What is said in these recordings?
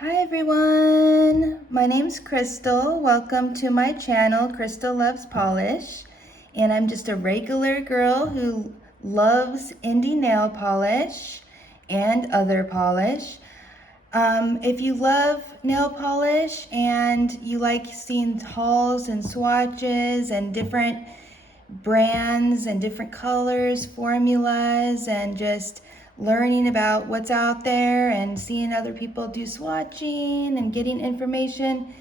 Hi everyone, my name's Crystal. Welcome to my channel, Crystal Loves Polish. And I'm just a regular girl who loves indie nail polish and other polish. If you love nail polish and you like seeing hauls and swatches and different brands and different colors, formulas, and just learning about what's out there and seeing other people do swatching and getting information,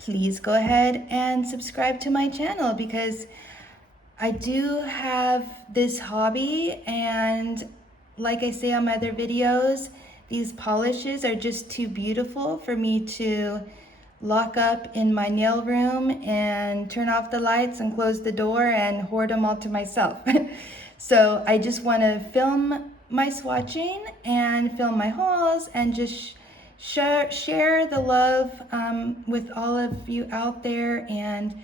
please go ahead and subscribe to my channel because I do have this hobby, and like I say on my other videos, these polishes are just too beautiful for me to lock up in my nail room and turn off the lights and close the door and hoard them all to myself. So I just want to film my swatching and film my hauls and just share the love with all of you out there. And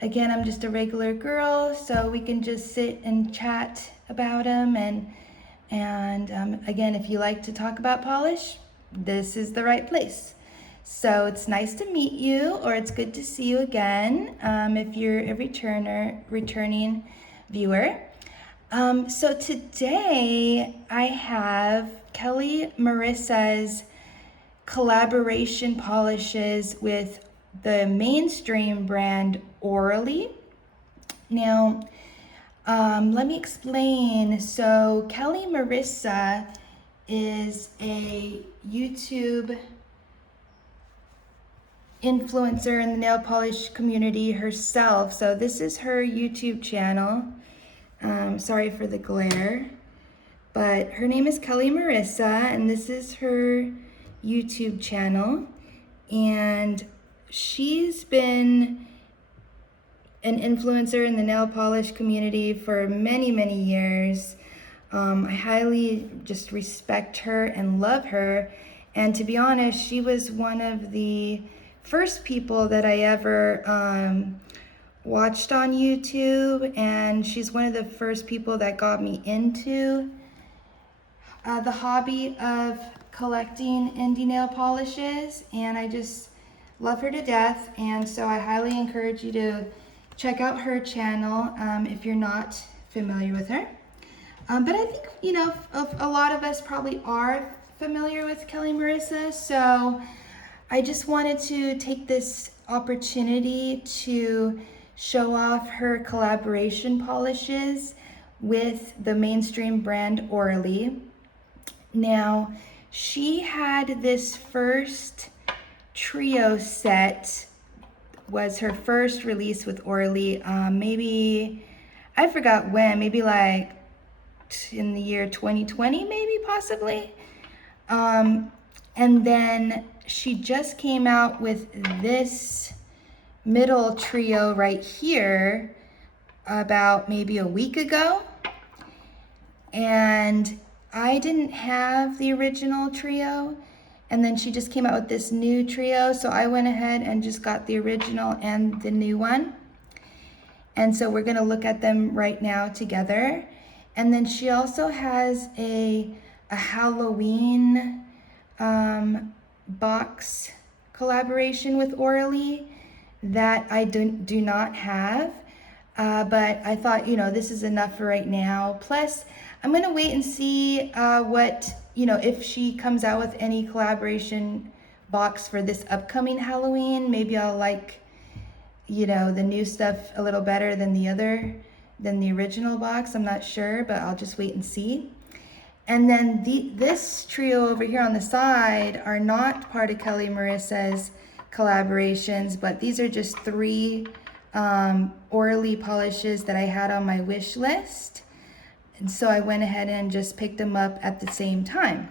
again, I'm just a regular girl, so we can just sit and chat about them. And again, if you like to talk about polish, this is the right place. So it's nice to meet you, or it's good to see you again if you're a returning viewer. So today I have Kelli Marissa's collaboration polishes with the mainstream brand Orly. Now, let me explain. So Kelli Marissa is a YouTube influencer in the nail polish community herself. So this is her YouTube channel. Sorry for the glare, but her name is Kelli Marissa, and this is her YouTube channel. And she's been an influencer in the nail polish community for many, many years. I highly just respect her and love her. And to be honest, she was one of the first people that I ever watched on YouTube, and she's one of the first people that got me into the hobby of collecting indie nail polishes, and I just love her to death. And so I highly encourage you to check out her channel if you're not familiar with her. But I think, you know, a lot of us probably are familiar with Kelli Marissa, so I just wanted to take this opportunity to show off her collaboration polishes with the mainstream brand Orly. Now, she had this first trio set, was her first release with Orly, maybe, I forgot when, maybe like in the year 2020, maybe, possibly. And then she just came out with this middle trio right here about maybe a week ago. And I didn't have the original trio, and then she just came out with this new trio, so I went ahead and just got the original and the new one. And so we're gonna look at them right now together. And then she also has a Halloween box collaboration with Orly that I do not have, but I thought, you know, this is enough for right now. Plus, I'm gonna wait and see what, you know, if she comes out with any collaboration box for this upcoming Halloween. Maybe I'll like, you know, the new stuff a little better than the original box. I'm not sure, but I'll just wait and see. And then this trio over here on the side are not part of Kelli Marissa's collaborations, but these are just 3 Orly polishes that I had on my wish list. And so I went ahead and just picked them up at the same time.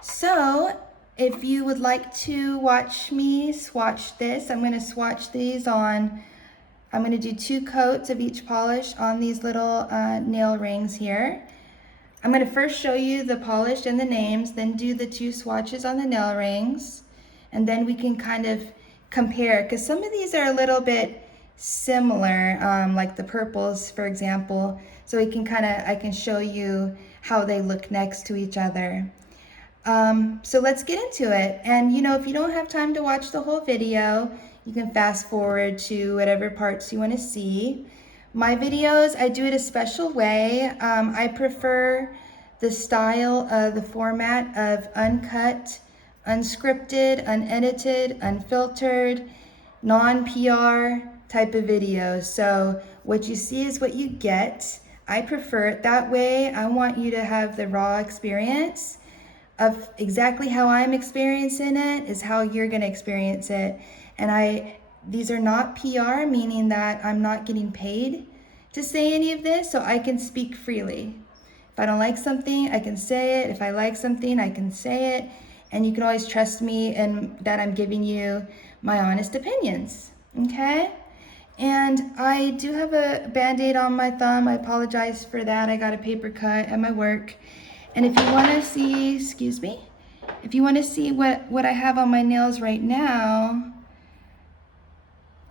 So if you would like to watch me swatch this, I'm gonna swatch these on, I'm gonna do 2 coats of each polish on these little nail rings here. I'm gonna first show you the polish and the names, then do the 2 swatches on the nail rings, and then we can kind of compare, because some of these are a little bit similar, like the purples, for example. So we can I can show you how they look next to each other. So let's get into it. And you know, if you don't have time to watch the whole video, you can fast forward to whatever parts you want to see. My videos, I do it a special way. I prefer the style of the format of uncut, unscripted, unedited, unfiltered, non-PR type of videos. So what you see is what you get. I prefer it that way. I want you to have the raw experience of exactly how I'm experiencing it is how you're going to experience it. And these are not PR, meaning that I'm not getting paid to say any of this, so I can speak freely. If I don't like something, I can say it. If I like something, I can say it. And you can always trust me and that I'm giving you my honest opinions, okay? And I do have a Band-Aid on my thumb. I apologize for that. I got a paper cut at my work. And if you want to see, excuse me, if you want to see what I have on my nails right now,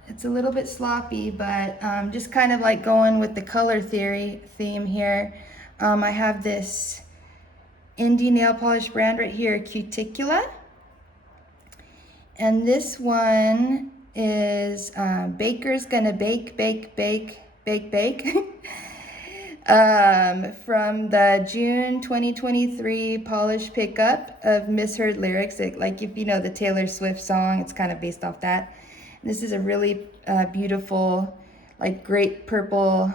it's a little bit sloppy, but just kind of like going with the color theory theme here. I have this indie nail polish brand right here, Cuticula. And this one is Baker's Gonna Bake, Bake, Bake, Bake, Bake. From the June 2023 polish pickup of Misheard Lyrics. Like if you know the Taylor Swift song, it's kind of based off that. And this is a really beautiful, like grape purple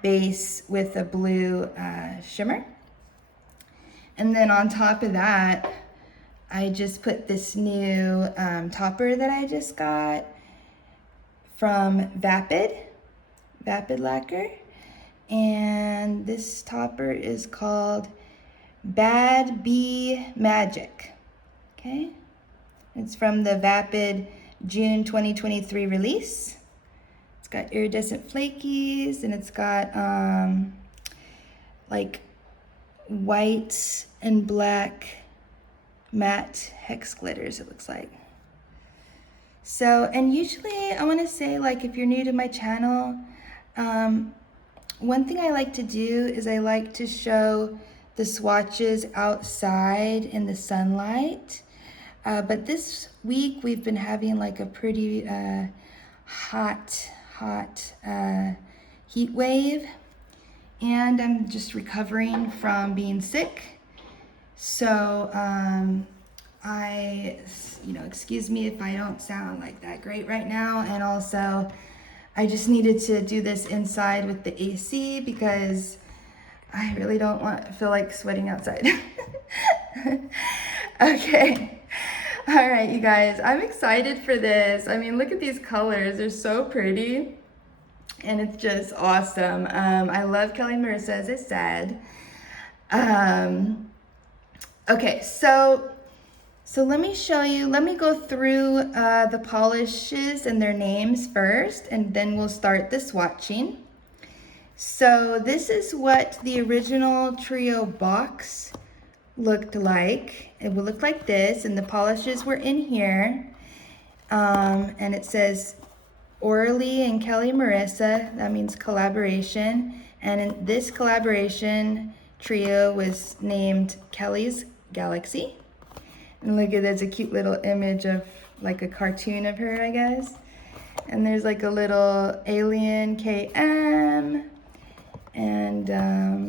base with a blue shimmer. And then on top of that, I just put this new topper that I just got from Vapid Lacquer. And this topper is called Bad Bee Magic, okay? It's from the Vapid June 2023 release. It's got iridescent flakies, and it's got like white and black matte hex glitters, it looks like. So, and usually I want to say, like, if you're new to my channel, one thing I like to do is I like to show the swatches outside in the sunlight. But this week we've been having like a pretty hot heat wave. And I'm just recovering from being sick. So excuse me if I don't sound like that great right now. And also, I just needed to do this inside with the AC because I really don't feel like sweating outside. Okay. All right, you guys, I'm excited for this. I mean, look at these colors. They're so pretty and it's just awesome. I love Kelli Marissa, as I said. Okay, so let me show you, let me go through the polishes and their names first, and then we'll start the swatching. So this is what the original trio box looked like. It would look like this, and the polishes were in here. And it says Orly and Kelli Marissa, that means collaboration. And in this collaboration trio was named Kelli's Galaxy. And look at, there's a cute little image of like a cartoon of her, I guess. And there's like a little alien KM. And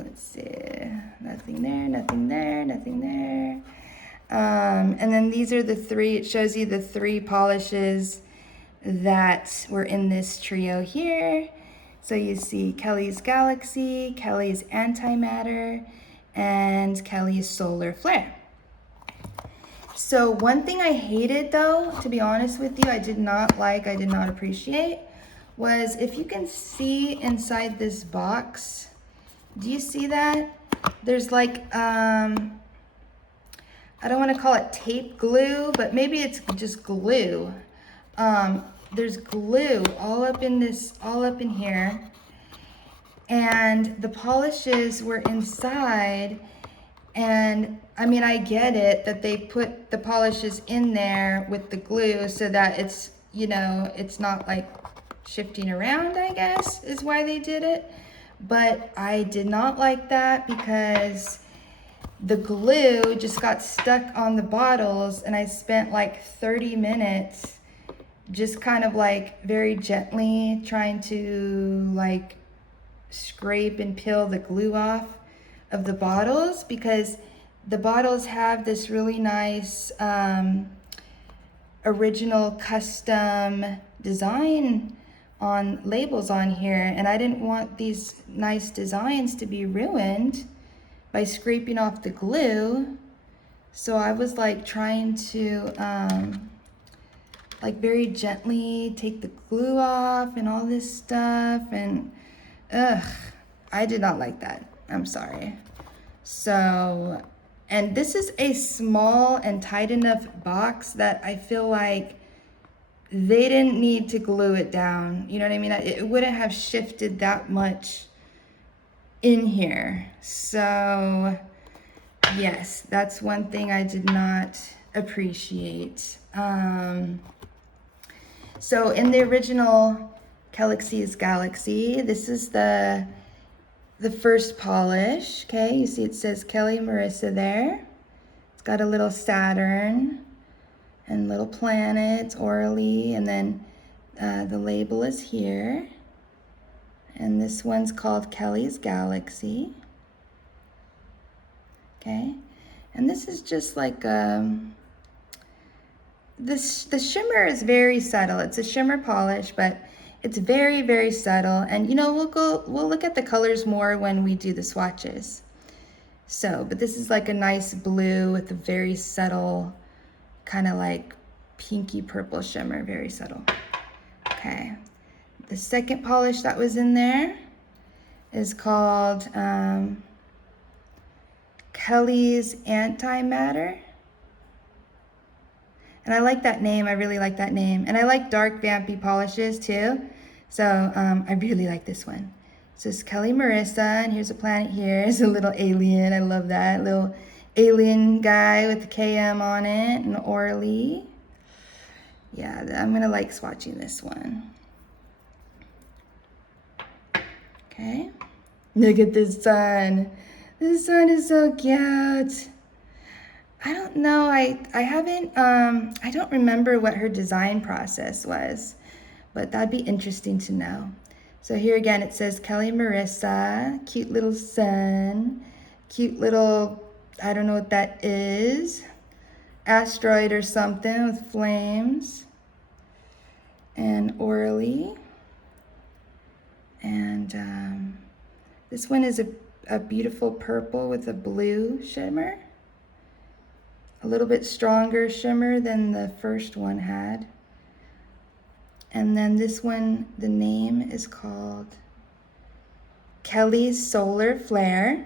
let's see, nothing there, nothing there, nothing there. And then these are the three, it shows you the three polishes that were in this trio here. So you see Kelli's Galaxy, Kelli's Antimatter, and Kelli's Solar Flare. So one thing I hated though, to be honest with you, I did not appreciate, was if you can see inside this box, do you see that? There's like, I don't want to call it tape glue, but maybe it's just glue. There's glue all up in here. And the polishes were inside. And I mean, I get it that they put the polishes in there with the glue so that it's, you know, it's not like shifting around, I guess, is why they did it. But I did not like that because the glue just got stuck on the bottles, and I spent like 30 minutes just kind of like very gently trying to like scrape and peel the glue off of the bottles, because the bottles have this really nice original custom design on labels on here, and I didn't want these nice designs to be ruined by scraping off the glue. So I was like trying to like very gently take the glue off and all this stuff, and I did not like that. I'm sorry. So, and this is a small and tight enough box that I feel like they didn't need to glue it down. You know what I mean? It wouldn't have shifted that much in here. So yes, that's one thing I did not appreciate. So in the original Kelli's Galaxy, this is the first polish. Okay, you see it says Kelli Marissa there. It's got a little Saturn and little planets, Orly, and then the label is here. And this one's called Kelli's Galaxy. Okay, and this is just like the shimmer is very subtle. It's a shimmer polish, but it's very, very subtle. And you know, we'll look at the colors more when we do the swatches. So, but this is like a nice blue with a very subtle, kind of like pinky purple shimmer, very subtle. Okay, the second polish that was in there is called Kelli's Antimatter. And I like that name. I really like that name. And I like dark vampy polishes too. So I really like this one. So it's Kelli Marissa, and here's a planet here. It's a little alien. I love that. Little alien guy with the KM on it, and Orly. Yeah, I'm gonna like swatching this one. Okay. Look at this sun. This sun is so cute. I don't know, I haven't, I don't remember what her design process was, but that'd be interesting to know. So here again, it says Kelli Marissa, cute little sun, cute little, I don't know what that is, asteroid or something with flames, and Orly. And this one is a beautiful purple with a blue shimmer. A little bit stronger shimmer than the first one had. And then this one, the name is called Kelli's Solar Flare.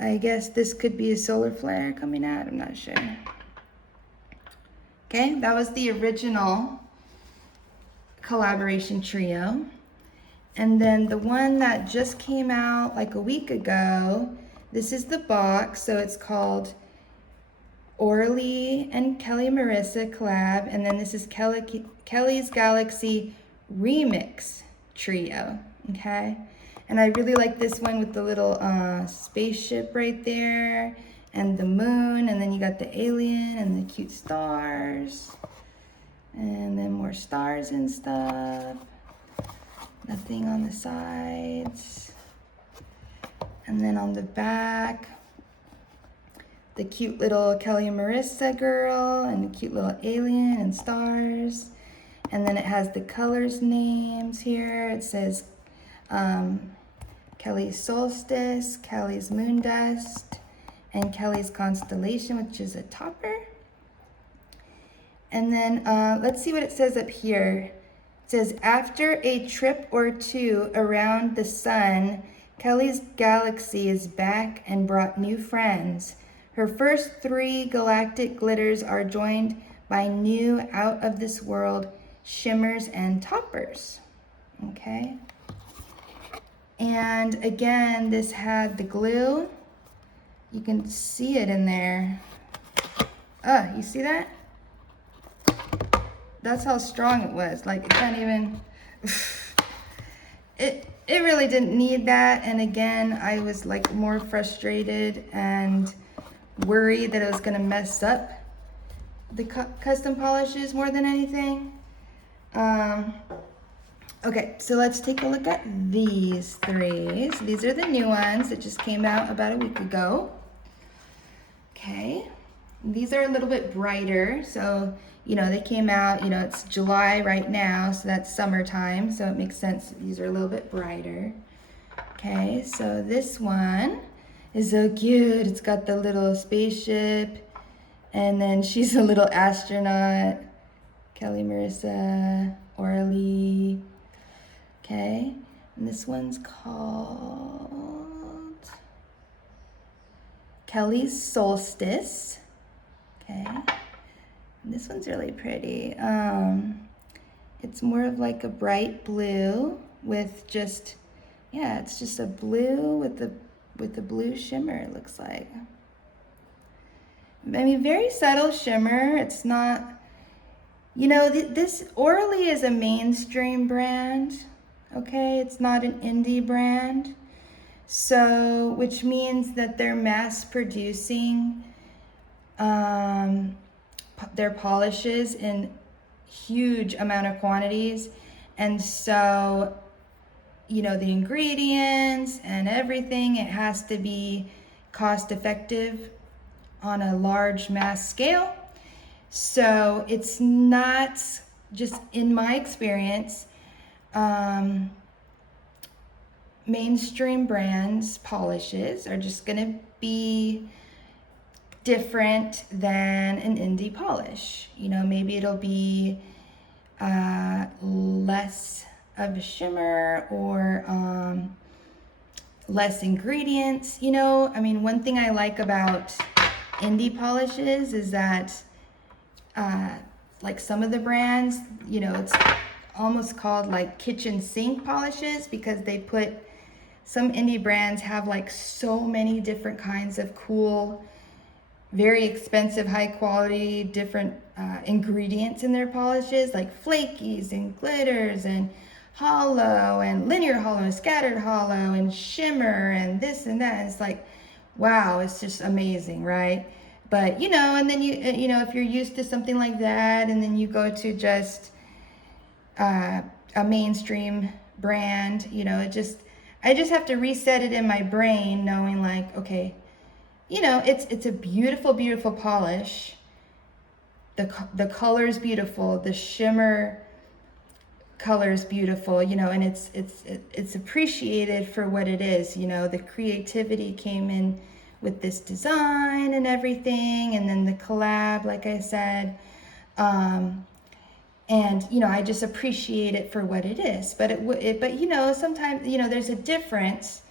I guess this could be a solar flare coming out, I'm not sure. Okay, that was the original collaboration trio. And then the one that just came out like a week ago, this is the box, so it's called Orly and Kelli Marissa Collab, and then this is Kelli's Galaxy Remix Trio, okay? And I really like this one with the little spaceship right there, and the moon, and then you got the alien and the cute stars, and then more stars and stuff. Nothing on the sides. And then on the back, the cute little Kelli Marissa girl and the cute little alien and stars. And then it has the colors names here. It says Kelli's Solstice, Kelli's Moon Dust, and Kelli's Constellation, which is a topper. And then let's see what it says up here. It says, after a trip or two around the sun, Kelli's Galaxy is back and brought new friends. Her first 3 galactic glitters are joined by new out-of-this-world shimmers and toppers. Okay. And again, this had the glue. You can see it in there. You see that? That's how strong it was. Like, it can't even... it really didn't need that. And again, I was like more frustrated and worried that it was gonna mess up the custom polishes more than anything. Okay, so let's take a look at these three. So these are the new ones that just came out about a week ago. Okay, these are a little bit brighter. So, you know, they came out, you know, it's July right now, so that's summertime. So it makes sense these are a little bit brighter. Okay, so this one is so cute. It's got the little spaceship, and then she's a little astronaut. Kelli Marissa, Orly. Okay, and this one's called Kelly's Solstice. Okay, and this one's really pretty. It's more of like a bright blue with just, yeah, it's just a blue with the blue shimmer, it looks like. I mean, very subtle shimmer. It's not, you know, this Orly is a mainstream brand. Okay, it's not an indie brand. So, which means that they're mass producing their polishes in huge amount of quantities. And so, you know, the ingredients and everything, it has to be cost effective on a large mass scale. So it's not, just in my experience, mainstream brands polishes are just gonna be different than an indie polish. You know, maybe it'll be less of a shimmer or less ingredients. You know, I mean, one thing I like about indie polishes is that like some of the brands, you know, it's almost called like kitchen sink polishes, because they put, some indie brands have like so many different kinds of cool, very expensive, high quality, different ingredients in their polishes, like flakies and glitters and hollow and linear hollow and scattered hollow and shimmer and this and that. And it's like, wow, it's just amazing, right? But, you know, and then you know, if you're used to something like that, and then you go to just a mainstream brand, you know, I just have to reset it in my brain, knowing like, okay, you know, it's a beautiful, beautiful polish. The color is beautiful. The shimmer color is beautiful, you know, and it's appreciated for what it is. You know, the creativity came in with this design and everything, and then the collab, like I said, and you know, I just appreciate it for what it is. But but you know, sometimes, you know, there's a difference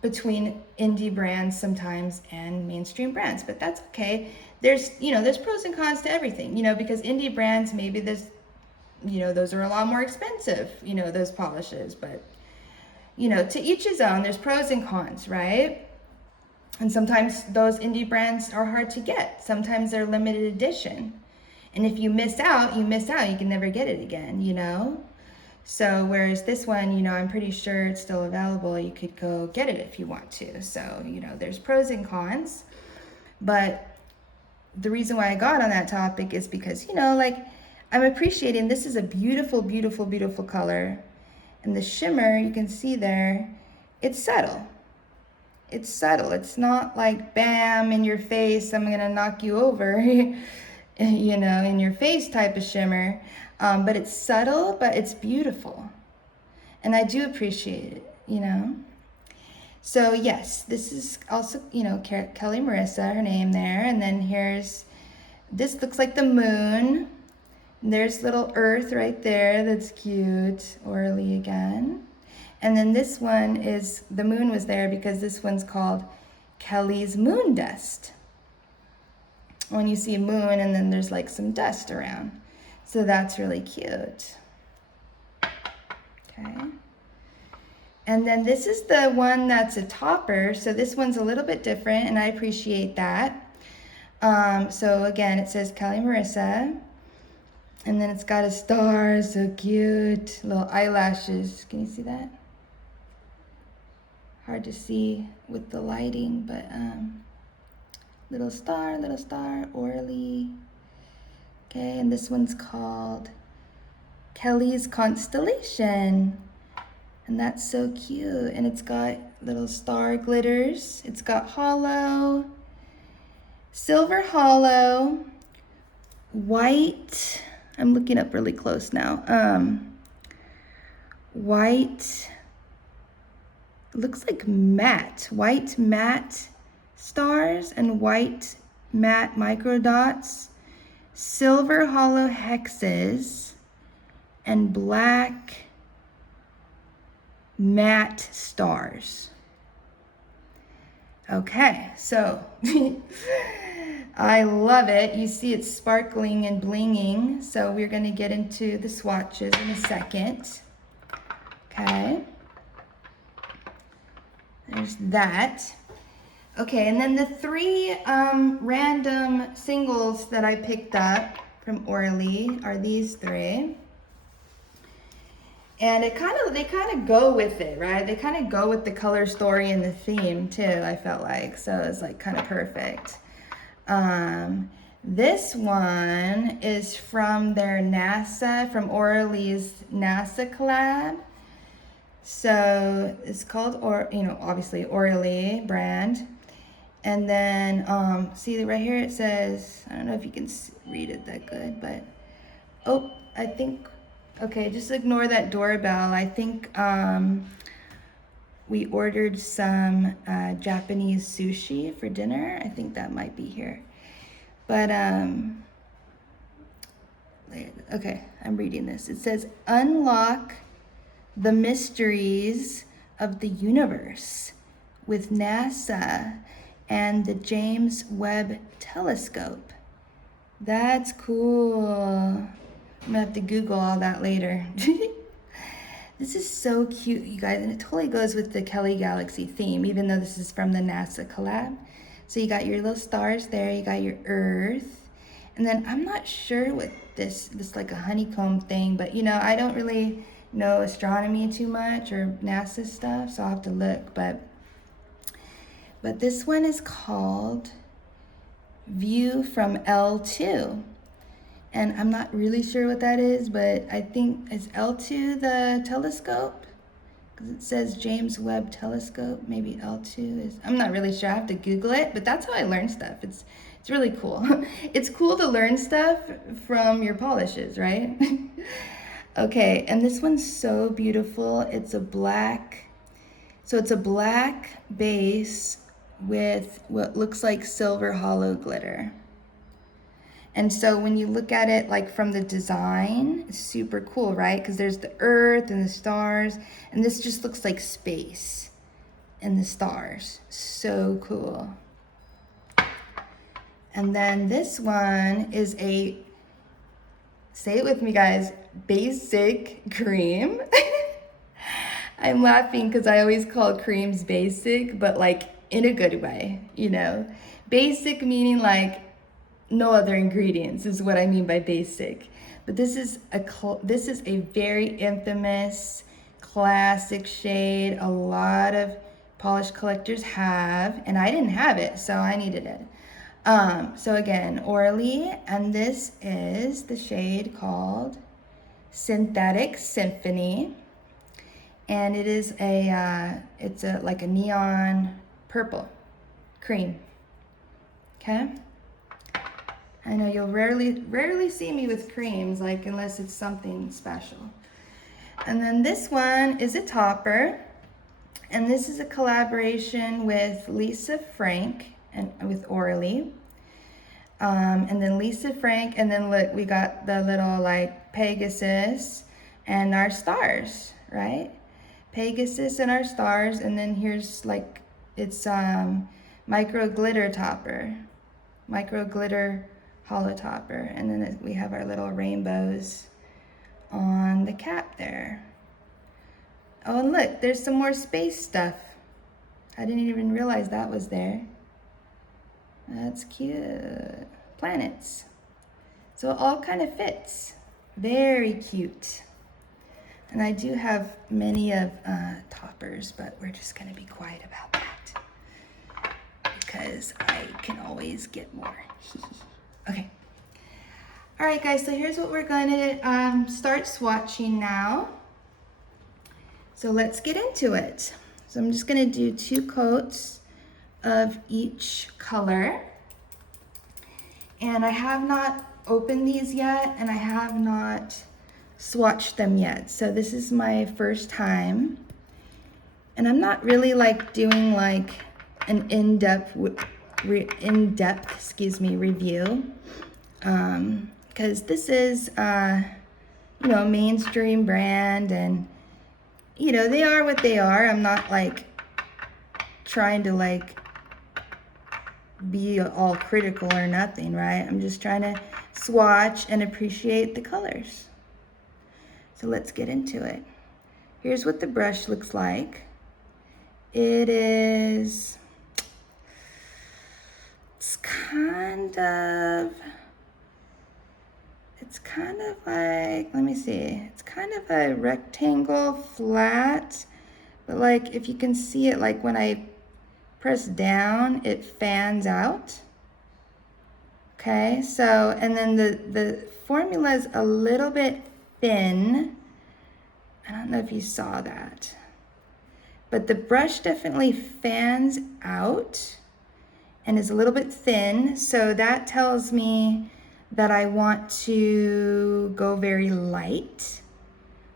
between indie brands sometimes and mainstream brands, but that's okay. There's, you know, there's pros and cons to everything, you know, because indie brands, maybe there's, you know, those are a lot more expensive, you know, those polishes, but you know, to each his own. There's pros and cons, right? And sometimes those indie brands are hard to get. Sometimes they're limited edition. And if you miss out, you miss out. You can never get it again, you know? So whereas this one, you know, I'm pretty sure it's still available. You could go get it if you want to. So, you know, there's pros and cons. But the reason why I got on that topic is because, you know, like, I'm appreciating, this is a beautiful, beautiful, beautiful color. And the shimmer, you can see there, it's subtle. It's subtle. It's not like bam in your face, I'm gonna knock you over, you know, in your face type of shimmer. But it's subtle, but it's beautiful. And I do appreciate it, you know. So yes, this is also, you know, Kelli Marissa, her name there. And then here's, this looks like the moon. There's little Earth right there. That's cute. Orly again. And then this one is, the moon was there because this one's called Kelly's Moon Dust. When you see a moon and then there's like some dust around. So that's really cute. Okay. And then this is the one that's a topper. So this one's a little bit different, and I appreciate that. So again, it says Kelli Marissa. And then it's got a star, so cute. Little eyelashes, can you see that? Hard to see with the lighting, but little star, Orly. Okay, and this one's called Kelli's Constellation. And that's so cute. And it's got little star glitters. It's got hollow, silver hollow, white. I'm looking up really close now. White, looks like matte, white matte stars and white matte micro dots, silver hollow hexes, and black matte stars. Okay, so I love it. You see it's sparkling and blinging. So we're going to get into the swatches in a second. Okay. There's that. Okay, and then the three random singles that I picked up from Orly are these three. And they kind of go with it, right? They kind of go with the color story and the theme too, I felt like. So it's like kind of perfect. This one is from their NASA, from Orly's NASA Collab. So it's called, obviously Orly brand. And then, see right here it says, I don't know if you can read it that good, but, oh, I think, okay, just ignore that doorbell. I think we ordered some Japanese sushi for dinner. I think that might be here. But, okay, I'm reading this. It says, unlock the mysteries of the universe with NASA and the James Webb Telescope. That's cool. I'm gonna have to Google all that later. This is so cute, you guys, and it totally goes with the Kelli Galaxy theme, even though this is from the NASA collab. So you got your little stars there, you got your Earth, and then I'm not sure what this like a honeycomb thing, but I don't really know astronomy too much or NASA stuff, so I'll have to look, but this one is called View from L2. And I'm not really sure what that is, but I think, is L2 the telescope? Because it says James Webb Telescope. Maybe L2 is, I'm not really sure. I have to Google it, but that's how I learn stuff. It's really cool. It's cool to learn stuff from your polishes, right? Okay, and this one's so beautiful. It's a black base with what looks like silver hollow glitter. And so when you look at it like from the design, it's super cool, right? Because there's the Earth and the stars, and this just looks like space and the stars. So cool. And then this one is say it with me guys, basic cream. I'm laughing because I always call creams basic, but like in a good way, Basic meaning like no other ingredients is what I mean by basic. But this is a very infamous classic shade. A lot of polish collectors have, and I didn't have it, so I needed it. So again, Orly, and this is the shade called Synthetic Symphony, and it is it's like a neon purple cream. Okay. I know you'll rarely see me with creams, like unless it's something special. And then this one is a topper, and this is a collaboration with Lisa Frank and with Orly. And then Lisa Frank, and then look, we got the little like Pegasus and our stars, right? Pegasus and our stars, and then here's like it's micro glitter topper, micro glitter hollow topper, and then we have our little rainbows on the cap there. Oh, and look, there's some more space stuff. I didn't even realize that was there. That's cute. Planets. So it all kind of fits. Very cute. And I do have many of toppers, but we're just gonna be quiet about that because I can always get more. Okay. All right, guys, so here's what we're gonna start swatching now. So let's get into it. So I'm just gonna do 2 coats of each color. And I have not opened these yet, and I have not swatched them yet. So this is my first time. And I'm not really like doing like an in-depth review. Because this is, you know, a mainstream brand, and, you know, they are what they are. I'm not like trying to like be all critical or nothing, right? I'm just trying to swatch and appreciate the colors. So let's get into it. Here's what the brush looks like. It's kind of like, let me see. It's kind of a rectangle flat, but like if you can see it, like when I press down, it fans out. Okay, so, and then the formula is a little bit thin. I don't know if you saw that, but the brush definitely fans out and is a little bit thin. So that tells me that I want to go very light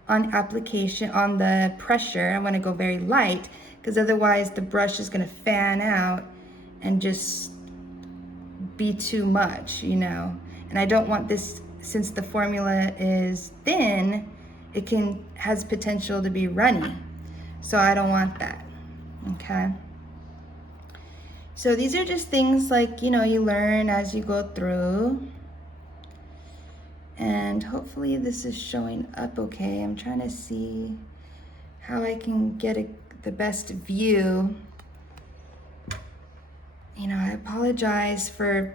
on application, on the pressure. I want to go very light because otherwise the brush is going to fan out and just be too much, you know. And I don't want this, since the formula is thin, it has potential to be runny. So I don't want that, okay? So these are just things like, you know, you learn as you go through. And hopefully this is showing up okay. I'm trying to see how I can get the best view. You know, I apologize for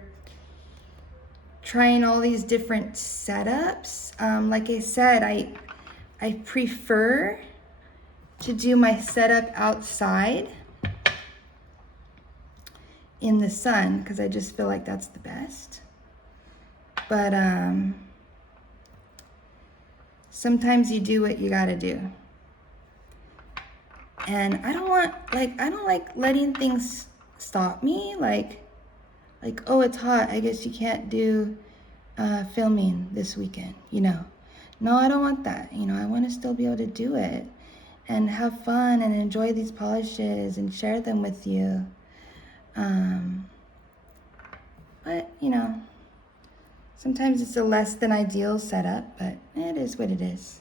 trying all these different setups. Like I said, I prefer to do my setup outside in the sun because I just feel like that's the best. But sometimes you do what you gotta do. And I don't like letting things stop me. Like, oh, it's hot, I guess you can't do filming this weekend, you know. No, I don't want that. You know, I want to still be able to do it and have fun and enjoy these polishes and share them with you. But, you know, sometimes it's a less than ideal setup, but it is what it is.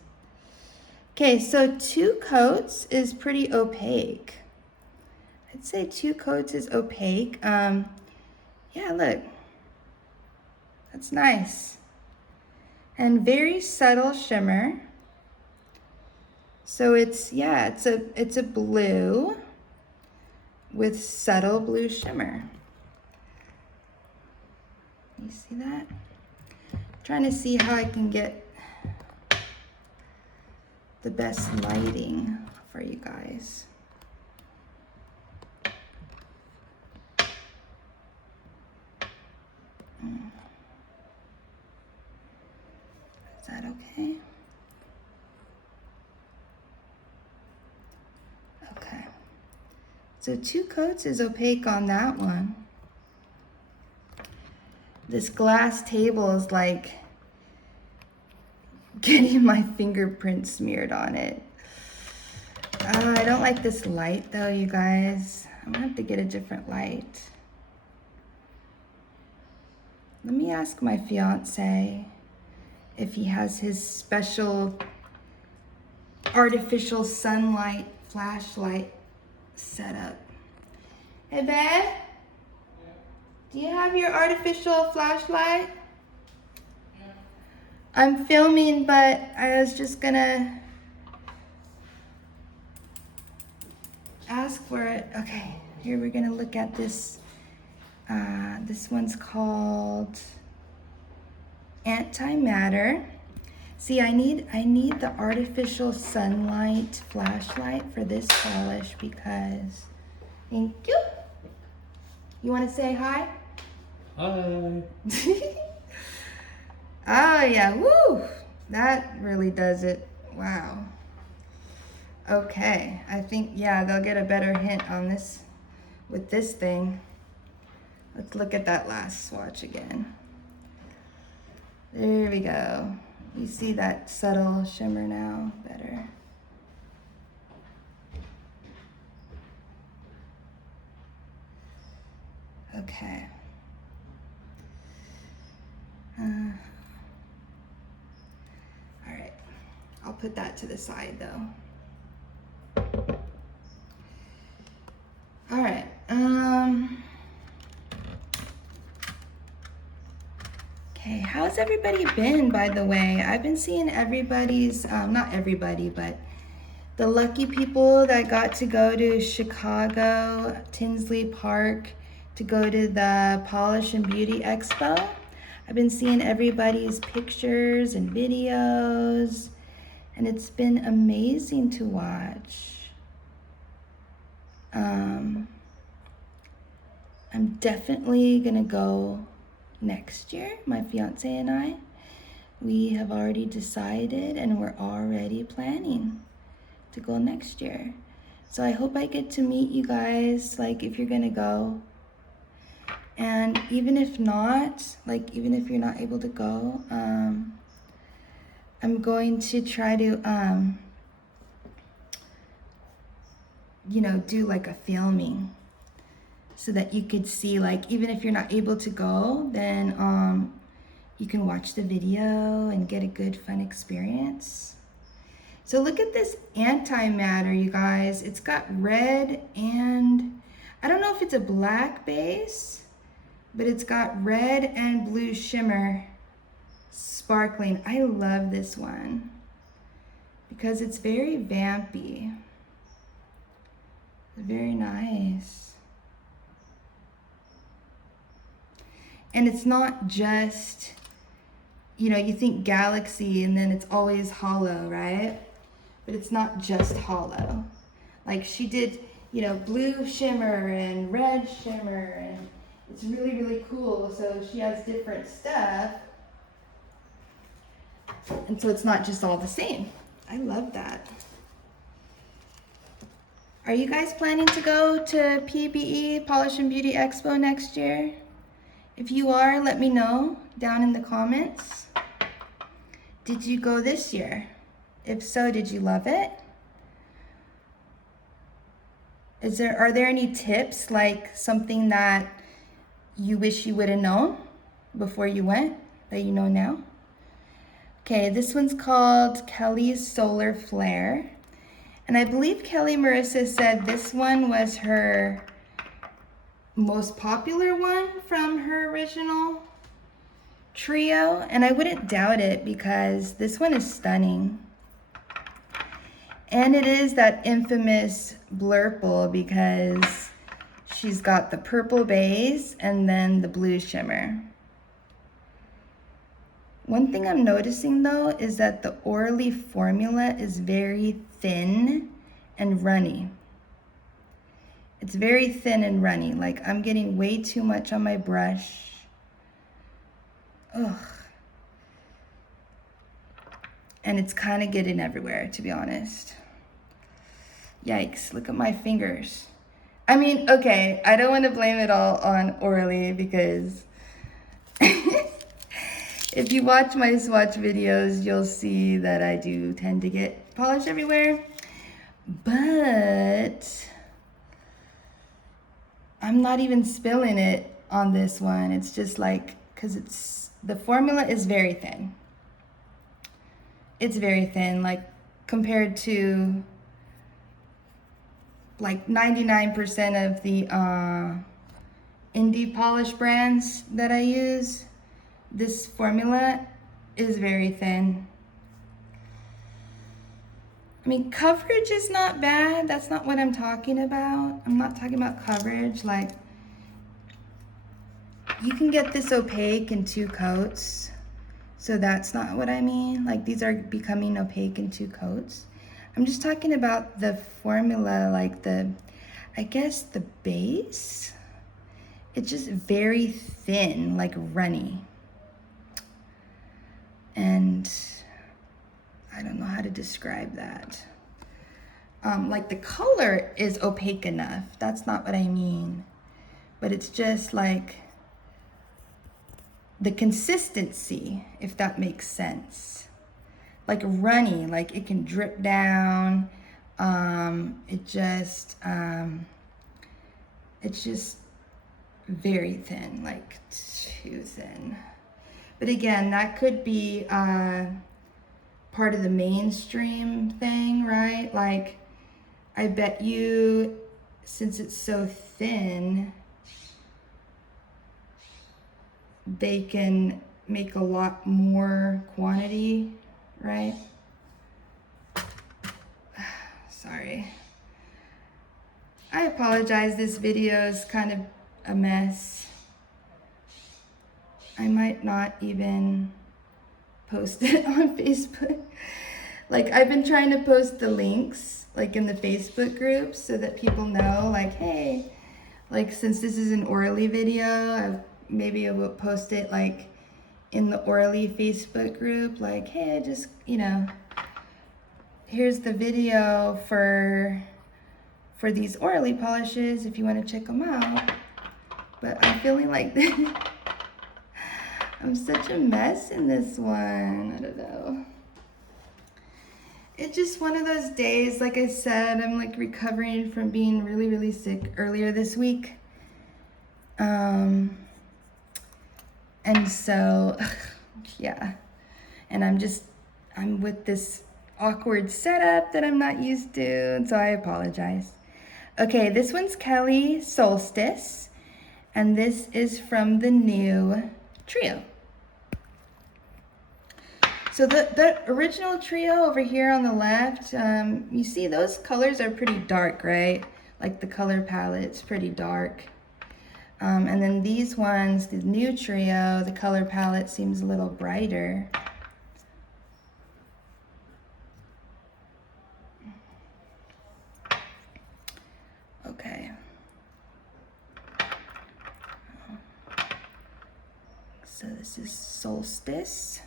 Okay, so 2 coats is pretty opaque. I'd say 2 coats is opaque. Yeah, look, that's nice. And very subtle shimmer. So it's, yeah, it's a blue with subtle blue shimmer. You see that? I'm trying to see how I can get the best lighting for you guys. Is that okay? Okay. So 2 coats is opaque on that one. This glass table is like getting my fingerprint smeared on it. I don't like this light though, you guys. I'm gonna have to get a different light. Let me ask my fiance if he has his special artificial sunlight flashlight set up. Hey, babe? Do you have your artificial flashlight? I'm filming, but I was just gonna ask for it. Okay, here we're gonna look at this. This one's called Antimatter. See, I need the artificial sunlight flashlight for this polish because, thank you. You want to say hi? Hi. Oh yeah, woo! That really does it. Wow. Okay, I think, yeah, they'll get a better hint on this with this thing. Let's look at that last swatch again. There we go. You see that subtle shimmer now better. Okay. All right, I'll put that to the side though. All right. Okay, how's everybody been, by the way? I've been seeing everybody's, not everybody, but the lucky people that got to go to Chicago, Tinsley Park, to go to the Polish and Beauty Expo. I've been seeing everybody's pictures and videos, and it's been amazing to watch. I'm definitely gonna go next year. My fiance and I, we have already decided and we're already planning to go next year. So I hope I get to meet you guys, like if you're gonna go. And even if not, like even if you're not able to go, I'm going to try to, you know, do like a filming so that you could see, like, even if you're not able to go, then you can watch the video and get a good fun experience. So look at this antimatter, you guys. It's got red and, I don't know if it's a black base, but it's got red and blue shimmer sparkling. I love this one because it's very vampy. Very nice. And it's not just, you know, you think galaxy and then it's always hollow, right? But it's not just hollow. Like she did, you know, blue shimmer and red shimmer, and it's really, really cool. So she has different stuff. And so it's not just all the same. I love that. Are you guys planning to go to PBE, Polish and Beauty Expo next year? If you are, let me know down in the comments. Did you go this year? If so, did you love it? Are there any tips, like something that you wish you would have known before you went that you know now? Okay, this one's called Kelly's Solar Flare. And I believe Kelli Marissa said this one was her most popular one from her original trio. And I wouldn't doubt it because this one is stunning. And it is that infamous blurple because she's got the purple base and then the blue shimmer. One thing I'm noticing though is that the Orly formula is very thin and runny. It's very thin and runny. Like I'm getting way too much on my brush. Ugh. And it's kind of getting everywhere, to be honest. Yikes, look at my fingers. I mean, okay, I don't want to blame it all on Orly because if you watch my swatch videos, you'll see that I do tend to get polish everywhere. But I'm not even spilling it on this one. It's just like, because the formula is very thin. It's very thin, like compared to like 99% of the indie polish brands that I use. This formula is very thin. I mean, coverage is not bad. That's not what I'm talking about. I'm not talking about coverage. Like, you can get this opaque in 2 coats. So that's not what I mean. Like these are becoming opaque in 2 coats. I'm just talking about the formula, like I guess the base. It's just very thin, like runny. And I don't know how to describe that. Like the color is opaque enough. That's not what I mean. But it's just like the consistency, if that makes sense. Like runny, like it can drip down. It's just very thin, like too thin. But again, that could be part of the mainstream thing, right? Like, I bet you, since it's so thin, they can make a lot more quantity, right? Sorry. I apologize, this video is kind of a mess. I might not even post it on Facebook. Like, I've been trying to post the links, like in the Facebook groups, so that people know, like, hey, like since this is an Orly video, maybe I will post it like in the Orly Facebook group, like, hey, just, here's the video for these Orly polishes if you want to check them out. But I'm feeling like I'm such a mess in this one. I don't know. It's just one of those days, like I said, I'm like recovering from being really, really sick earlier this week. And so, yeah. And I'm with this awkward setup that I'm not used to, and so I apologize. Okay, this one's Kelli Solstice, and this is from the new trio. So the original trio over here on the left, you see those colors are pretty dark, right? Like the color palette's pretty dark. And then these ones, the new trio, the color palette seems a little brighter. Okay. So this is Solstice.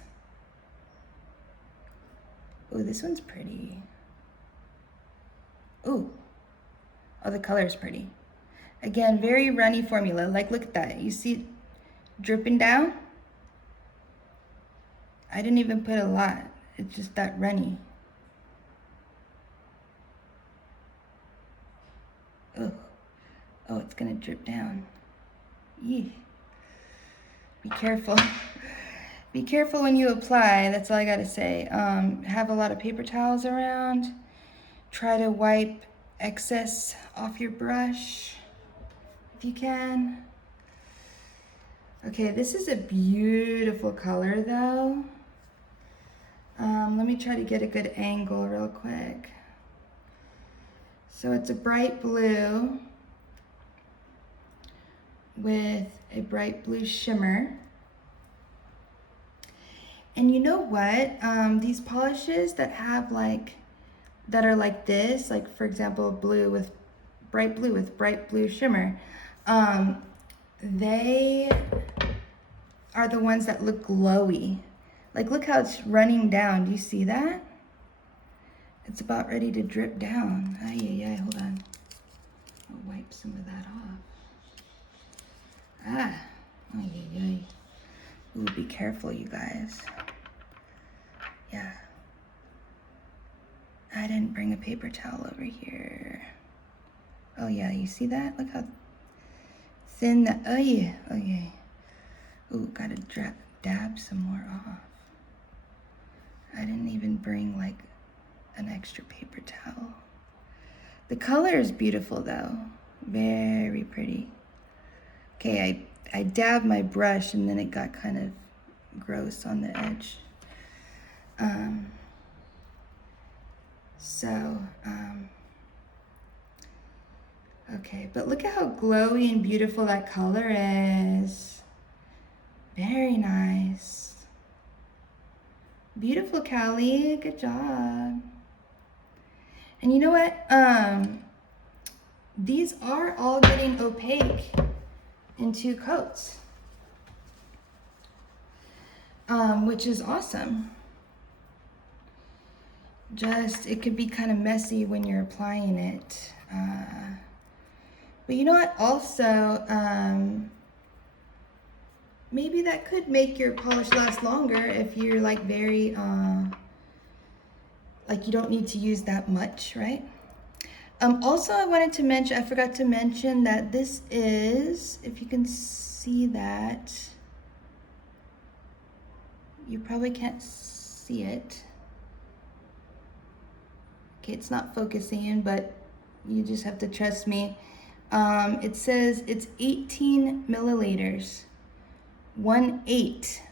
Oh, this one's pretty. Ooh. Oh, the color's pretty. Again, very runny formula. Like, look at that. You see it dripping down? I didn't even put a lot. It's just that runny. Oh, oh, it's gonna drip down. Yee. Be careful. Be careful when you apply. That's all I gotta say. Have a lot of paper towels around. Try to wipe excess off your brush if you can. Okay, this is a beautiful color though. Let me try to get a good angle real quick. So it's a bright blue with a bright blue shimmer. And you know what? These polishes that have that are like this, like for example, bright blue with bright blue shimmer, they are the ones that look glowy. Like look how it's running down. Do you see that? It's about ready to drip down. Ay, ay, ay, hold on. I'll wipe some of that off. Ah, ay, ay, ay. Ooh, be careful, you guys. Yeah. I didn't bring a paper towel over here. Oh yeah, you see that? Look how thin that, oh yeah, oh yeah. Ooh, gotta dab some more off. I didn't even bring like an extra paper towel. The color is beautiful though. Very pretty. Okay, I dabbed my brush and then it got kind of gross on the edge. Okay, but look at how glowy and beautiful that color is. Very nice. Beautiful, Kelli. Good job. And you know what? These are all getting opaque in 2 coats, which is awesome. Just, it could be kind of messy when you're applying it. But you know what? Also, maybe that could make your polish last longer if you're like very, like you don't need to use that much, right? Also, I wanted to mention, I forgot to mention that this is, if you can see that, you probably can't see it. Okay, it's not focusing, but you just have to trust me. It says it's 18 milliliters. 18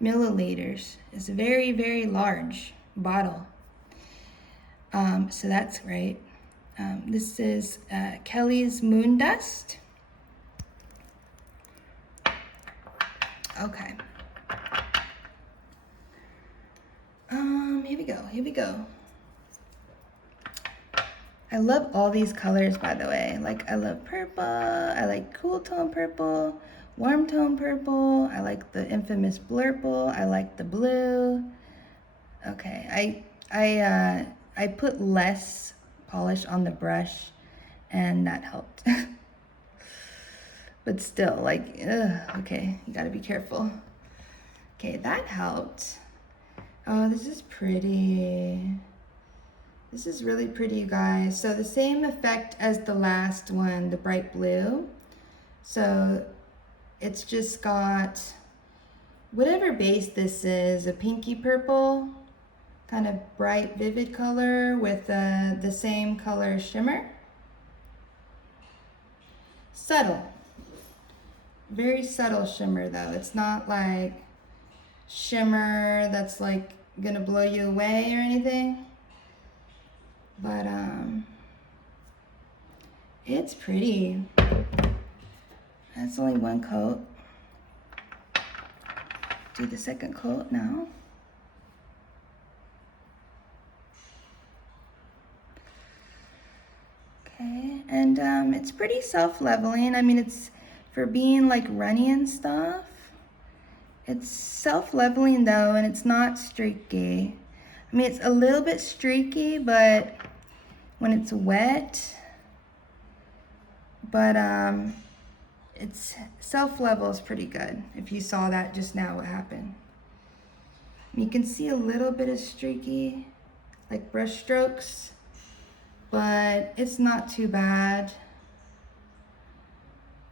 milliliters. It's a very, very large bottle. So that's great. This is Kelli's Moon Dust. Okay. Here we go. I love all these colors, by the way. Like, I love purple, I like cool tone purple, warm tone purple, I like the infamous blurple, I like the blue. Okay, I put less polish on the brush, and that helped. But still, like, okay, you gotta be careful. Okay, that helped. Oh, this is pretty. This is really pretty, you guys. So the same effect as the last one, the bright blue. So it's just got whatever base this is, a pinky purple, kind of bright, vivid color with the same color shimmer. Subtle. Very subtle shimmer though. It's not like shimmer that's like gonna blow you away or anything. But it's pretty. That's only 1 coat. Do the second coat now. Okay, and it's pretty self-leveling. I mean, it's for being like runny and stuff. It's self-leveling though, and it's not streaky. I mean, it's a little bit streaky, but when it's wet, but it's self-levels pretty good. If you saw that just now, what happened. You can see a little bit of streaky, like brush strokes, but it's not too bad.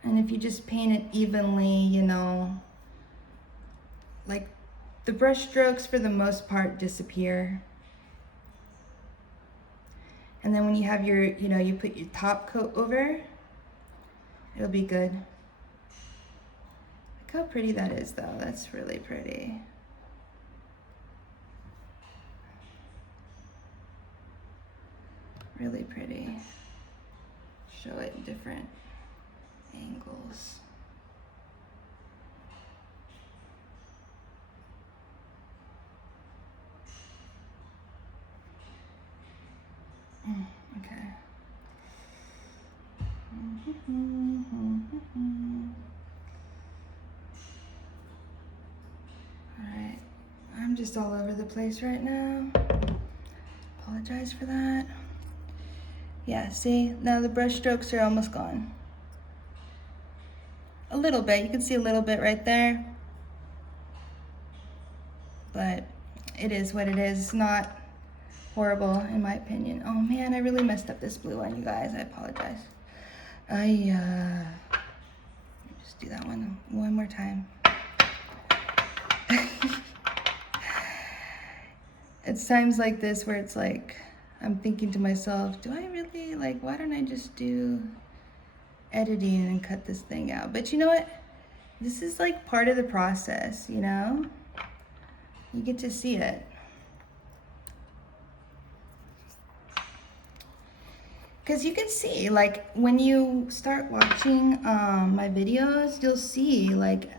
And if you just paint it evenly, you know, like the brush strokes for the most part disappear. And then when you have your, you know, you put your top coat over, it'll be good. Look how pretty that is though. That's really pretty. Really pretty. Show it in different angles. Okay. Alright. I'm just all over the place right now. Apologize for that. Yeah, see? Now the brush strokes are almost gone. A little bit. You can see a little bit right there. But it is what it is. It's not horrible in my opinion. Oh man, I really messed up this blue one, you guys. I apologize. Just do that one more time. It's times like this where it's like I'm thinking to myself, do I really, like, why don't I just do editing and cut this thing out? But you know what? This is like part of the process, you know? You get to see it. Because you can see, like, when you start watching my videos, you'll see, like,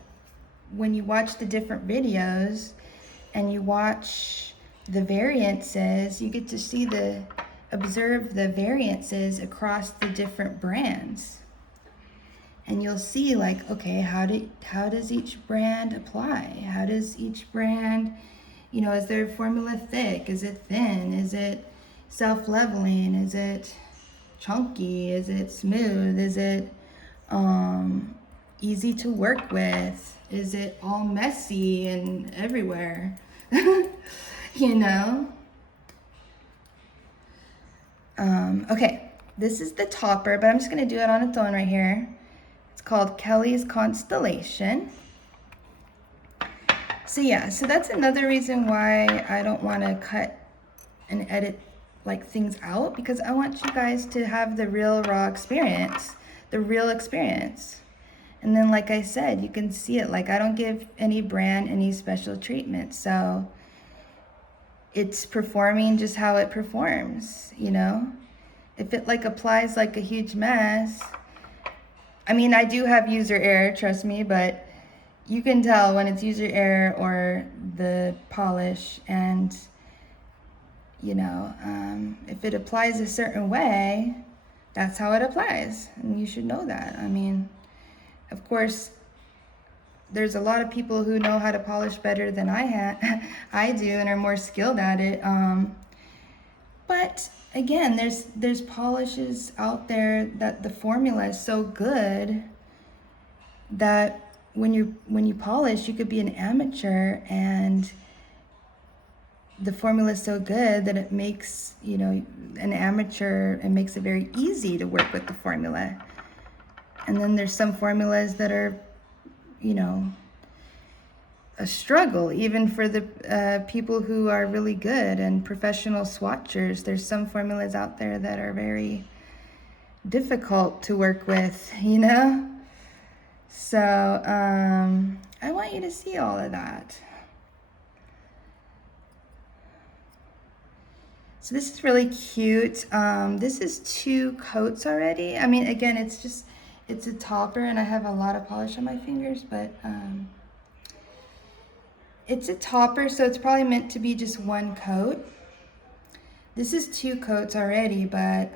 when you watch the different videos and you watch the variances, you get to see observe the variances across the different brands. And you'll see like, okay, how does each brand apply? How does each brand, is their formula thick? Is it thin? Is it self-leveling? Is it chunky? Is it smooth? Is it easy to work with? Is it all messy and everywhere? Okay, this is the topper, but I'm just gonna do it on its own right here. It's called Kelli's Constellation. So yeah, so that's another reason why I don't want to cut and edit like things out, because I want you guys to have the real raw experience, the real experience. And then like I said, you can see it, like I don't give any brand any special treatment. So it's performing just how it performs, If it like applies like a huge mess, I mean, I do have user error, trust me, but you can tell when it's user error or the polish. And if it applies a certain way, that's how it applies, and you should know that. I mean, of course, there's a lot of people who know how to polish better than I do, and are more skilled at it. But again, there's polishes out there that the formula is so good that when you polish, you could be an amateur, and the formula is so good that it makes an amateur, it makes it very easy to work with the formula. And then there's some formulas that are a struggle, even for the people who are really good and professional swatchers. There's some formulas out there that are very difficult to work with, So I want you to see all of that. So this is really cute. This is 2 coats already. I mean, again, it's a topper, and I have a lot of polish on my fingers, but it's a topper, so it's probably meant to be just 1 coat. This is 2 coats already, but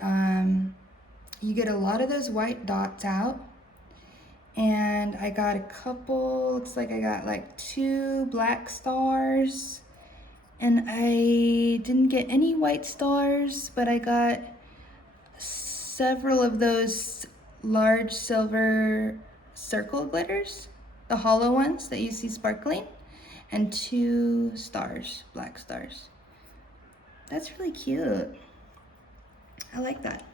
you get a lot of those white dots out. And I got a couple, looks like I got like 2 black stars. And I didn't get any white stars, but I got several of those large silver circle glitters, the hollow ones that you see sparkling, and 2 stars, black stars. That's really cute. I like that.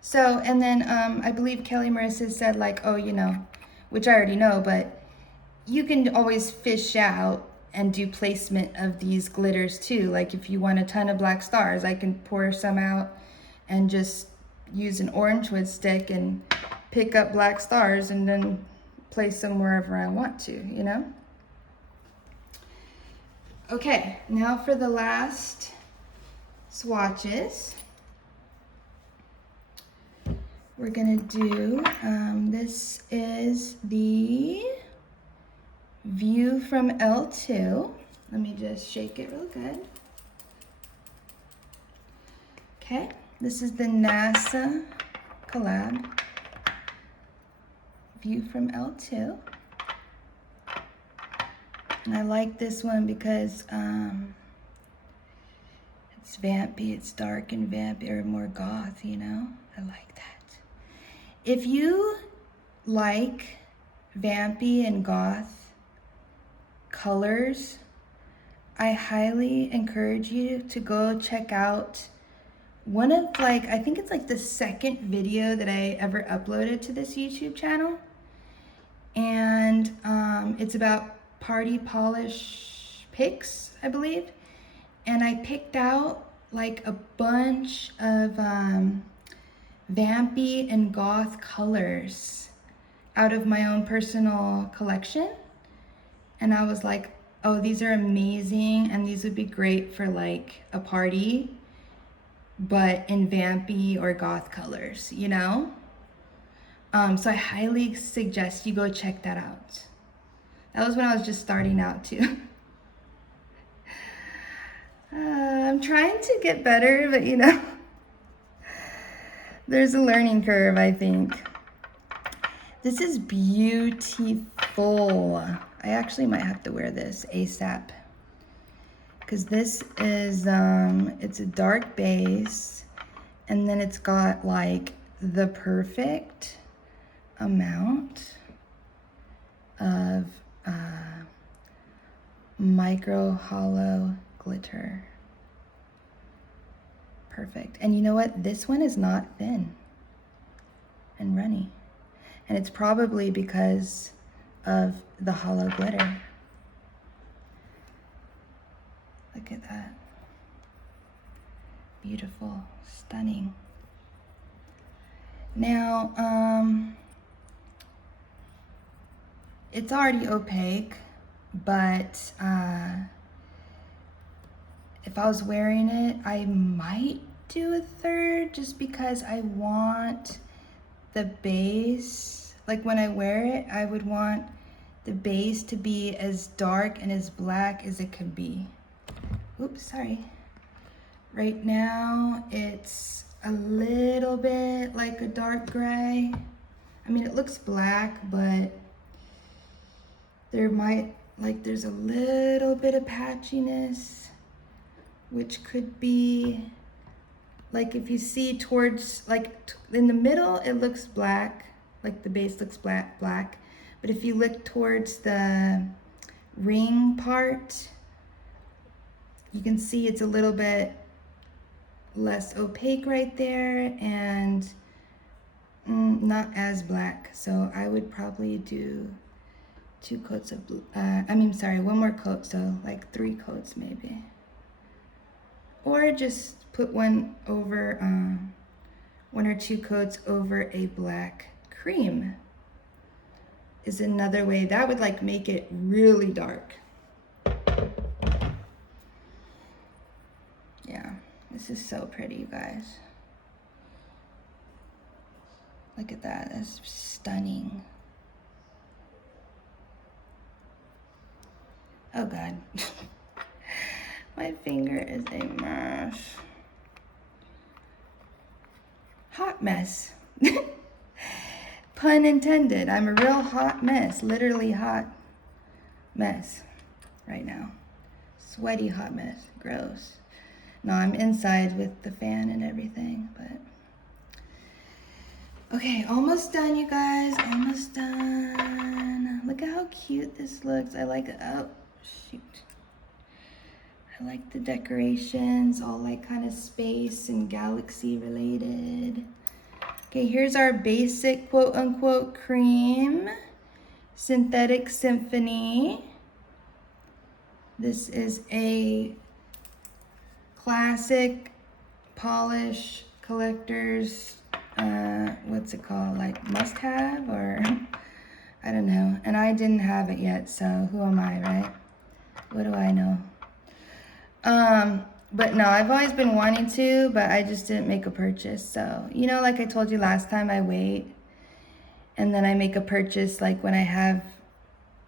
So, and then I believe Kelli Marissa said like, oh, which I already know, but you can always fish out and do placement of these glitters too. Like if you want a ton of black stars, I can pour some out and just use an orange wood stick and pick up black stars and then place them wherever I want to, Okay, now for the last swatches. We're gonna do, this is the View from L2. Let me just shake it real good. Okay, this is the NASA Collab View from L2. And I like this one because it's vampy, it's dark and vampy, or more goth, I like that. If you like vampy and goth colors, I highly encourage you to go check out one of I think it's like the 2nd video that I ever uploaded to this YouTube channel. And it's about party polish picks, I believe. And I picked out like a bunch of vampy and goth colors out of my own personal collection. And I was like, oh, these are amazing, and these would be great for like a party, but in vampy or goth colors, So I highly suggest you go check that out. That was when I was just starting out too. I'm trying to get better, but you know, there's a learning curve, I think. This is beautiful. I actually might have to wear this ASAP. Because this is, it's a dark base. And then it's got like the perfect amount of micro hollow glitter. Perfect. And you know what? This one is not thin and runny. And it's probably because of the hollow glitter. Look at that. Beautiful, stunning. Now, it's already opaque, but if I was wearing it, I might do a third just because I want the base, like when I wear it, I would want the base to be as dark and as black as it could be. Oops, sorry. Right now, it's a little bit like a dark gray. I mean, it looks black, but there's a little bit of patchiness, which could be, like if you see towards, like in the middle, it looks black, like the base looks black. But if you look towards the ring part, you can see it's a little bit less opaque right there and not as black. So I would probably do 2 coats of blue. One more coat, so like 3 coats maybe. Or just put one over, 1 or 2 coats over a black cream is another way. That would like make it really dark. Yeah, this is so pretty, you guys. Look at that, that's stunning. Oh God. My finger is a mess. Hot mess. Pun intended. I'm a real hot mess. Literally hot mess right now. Sweaty hot mess. Gross. No, I'm inside with the fan and everything, but. Okay, almost done, you guys. Almost done. Look at how cute this looks. I like it. Oh, shoot. I like the decorations, all like kind of space and galaxy related. Okay, here's our basic quote unquote cream, Synthetic Symphony. This is a classic polish collector's, what's it called? Like must have, or I don't know. And I didn't have it yet, so who am I, right? What do I know? But no, I've always been wanting to, but I just didn't make a purchase. So, you know, like I told you last time, I wait and then I make a purchase like when I have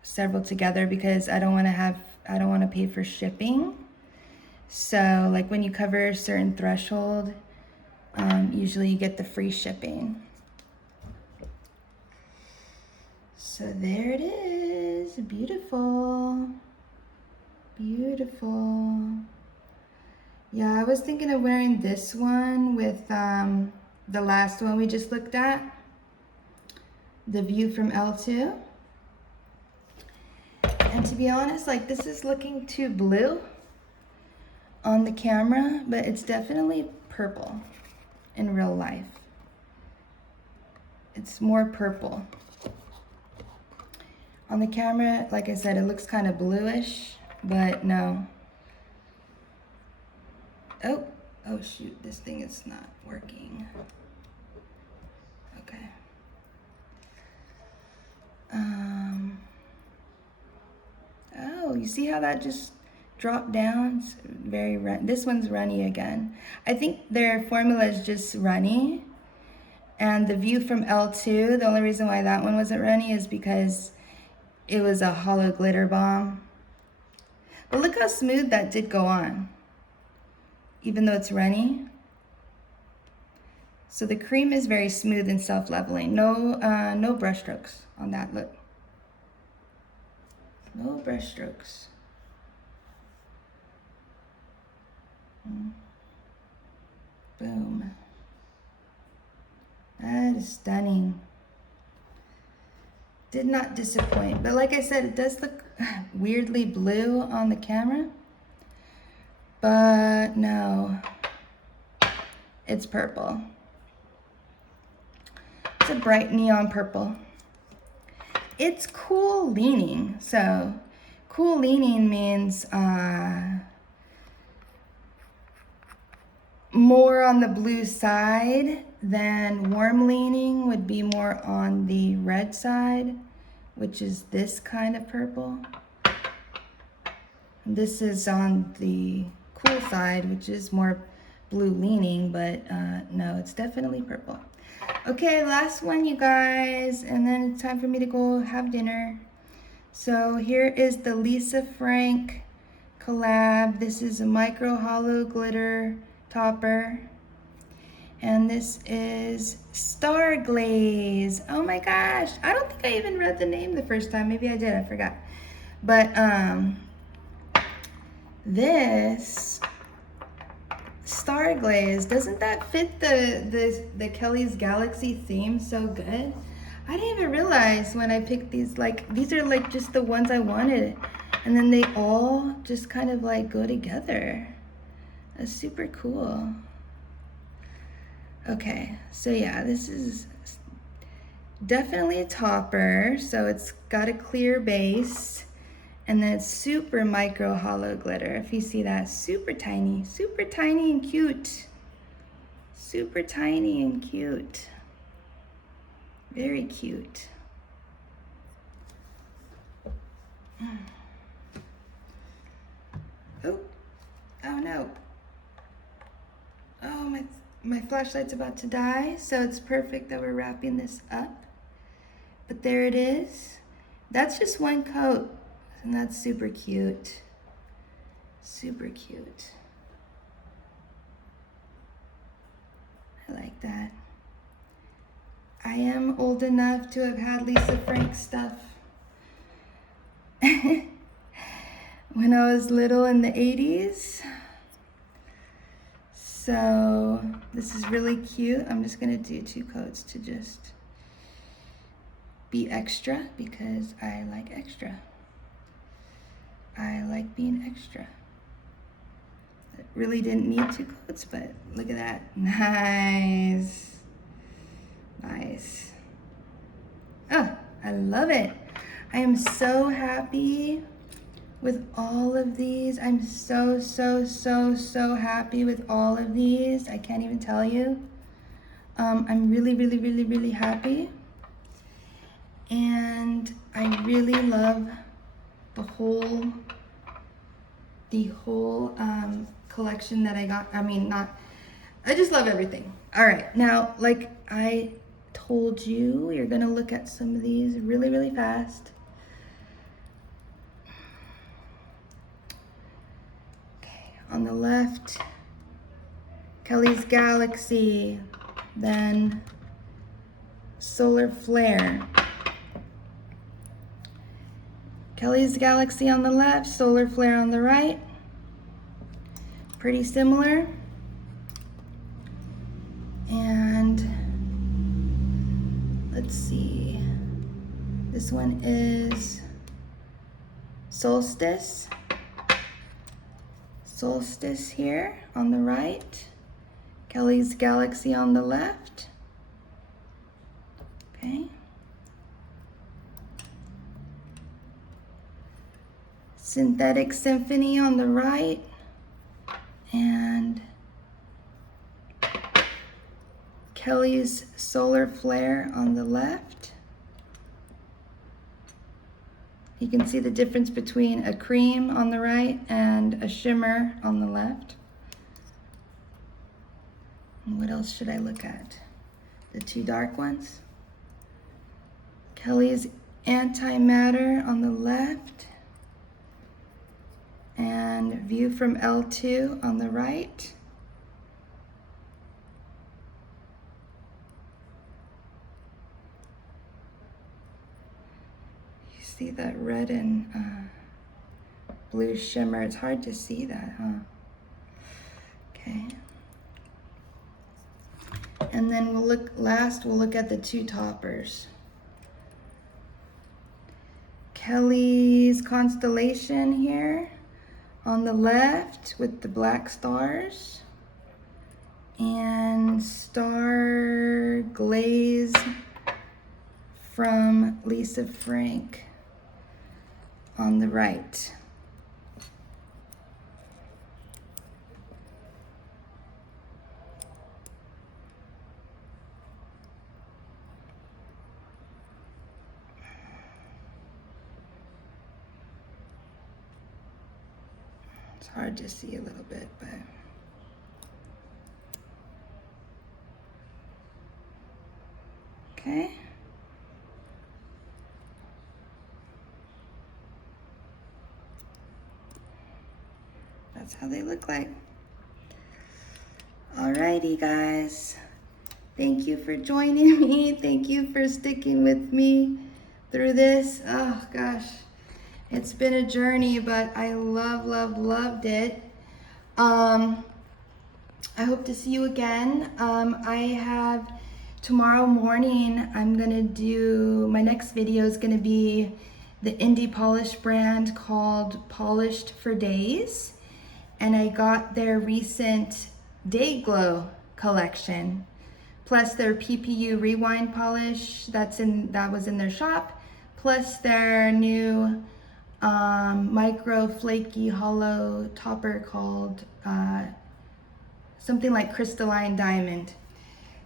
several together because I don't want to pay for shipping. So like when you cover a certain threshold, usually you get the free shipping. So there it is, beautiful. Beautiful. Yeah, I was thinking of wearing this one with the last one we just looked at, the view from L2. And to be honest, like this is looking too blue on the camera, but it's definitely purple in real life. It's more purple. On the camera, like I said, it looks kind of bluish, but no. Oh shoot, this thing is not working. Okay. Oh, you see how that just dropped down? It's this one's runny again. I think their formula is just runny, And the view from L2, the only reason why that one wasn't runny is because it was a hollow glitter bomb. But look how smooth that did go on, even though it's runny. So the cream is very smooth and self-leveling. No brush strokes on that, look. No brush strokes. Boom. That is stunning. Did not disappoint. But like I said, it does look weirdly blue on the camera. But no, it's purple. It's a bright neon purple. It's cool leaning. So cool leaning means more on the blue side, than warm leaning would be more on the red side, which is this kind of purple. This is on the cool side, which is more blue leaning, but no, it's definitely purple. Okay, last one, you guys, and then it's time for me to go have dinner. So here is the Lisa Frank Collab. This is a micro hollow glitter topper. And this is Star Glaze. Oh my gosh, I don't think I even read the name the first time. Maybe I did, I forgot. But this Star Glaze, doesn't that fit the Kelly's Galaxy theme so good? I didn't even realize when I picked these, like, these are like just the ones I wanted. And then they all just kind of like go together. That's super cool. Okay, so yeah, this is definitely a topper. So it's got a clear base, and then it's super micro hollow glitter. If you see that, super tiny and cute. Super tiny and cute. Very cute. Oh no. Oh, my flashlight's about to die, so it's perfect that we're wrapping this up. But there it is. That's just one coat, and that's super cute. Super cute. I like that. I am old enough to have had Lisa Frank stuff when I was little in the 80s. So this is really cute. I'm just gonna do 2 coats to just be extra, because I like extra. I like being extra. It really didn't need 2 coats, but look at that. Nice. Nice. Oh, I love it. I am so happy with all of these. I'm so happy with all of these. I can't even tell you. I'm really happy. And I really love the whole collection that I got. I just love everything. All right, now, like I told you, you're gonna look at some of these really fast. On the left, Kelly's Galaxy, then Solar Flare. Kelly's Galaxy on the left, Solar Flare on the right. Pretty similar. And let's see. This one is Solstice. Solstice here on the right, Kelly's Galaxy on the left. Okay. Synthetic Symphony on the right, and Kelly's Solar Flare on the left. You can see the difference between a cream on the right and a shimmer on the left. And what else should I look at? the two dark ones. Kelli's Antimatter on the left, and View from L2 on the right. You see that red and blue shimmer. It's hard to see that, huh? Okay. And then we'll look at the two toppers. Kelli's Constellation here on the left with the black stars, and Star Glaze from Lisa Frank on the right. It's hard to see a little bit, but okay. That's how they look like. Alrighty, guys. Thank you for joining me. Thank you for sticking with me through this. Oh gosh. It's been a journey, but I loved it. I hope to see you again. I have tomorrow morning, my next video is gonna be the indie polish brand called Polished for Days. And I got their recent Day Glow collection, plus their PPU Rewind polish that was in their shop, plus their new micro flaky hollow topper called something like Crystalline Diamond.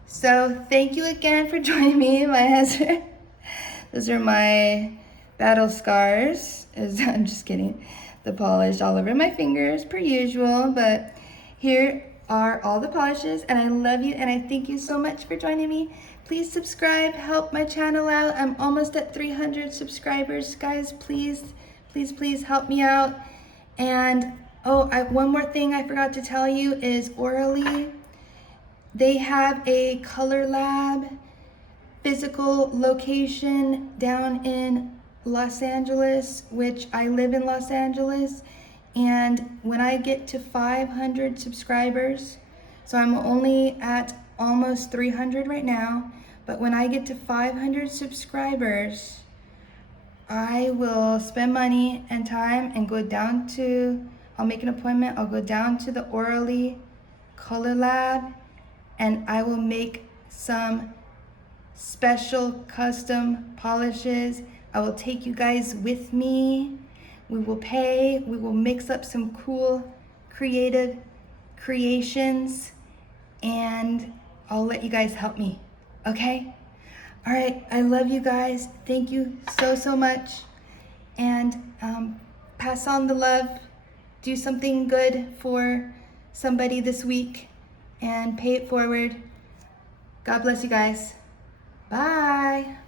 So thank you again for joining me. My husband. Those are my battle scars. I'm just kidding. The polish all over my fingers per usual, but here are all the polishes, and I love you and I thank you so much for joining me. Please subscribe, help my channel out. I'm almost at 300 subscribers, guys. Please help me out. And one more thing I forgot to tell you is Orly. They have a Color Lab physical location down in Los Angeles, which I live in Los Angeles. And when I get to 500 subscribers, so I'm only at almost 300 right now, but when I get to 500 subscribers, I will spend money and time and I'll make an appointment. I'll go down to the Orly Color Lab, and I will make some special custom polishes. I will take you guys with me. We will mix up some cool creative creations, and I'll let you guys help me, okay? All right, I love you guys. Thank you so much. And pass on the love. Do something good for somebody this week and pay it forward. God bless you guys. Bye.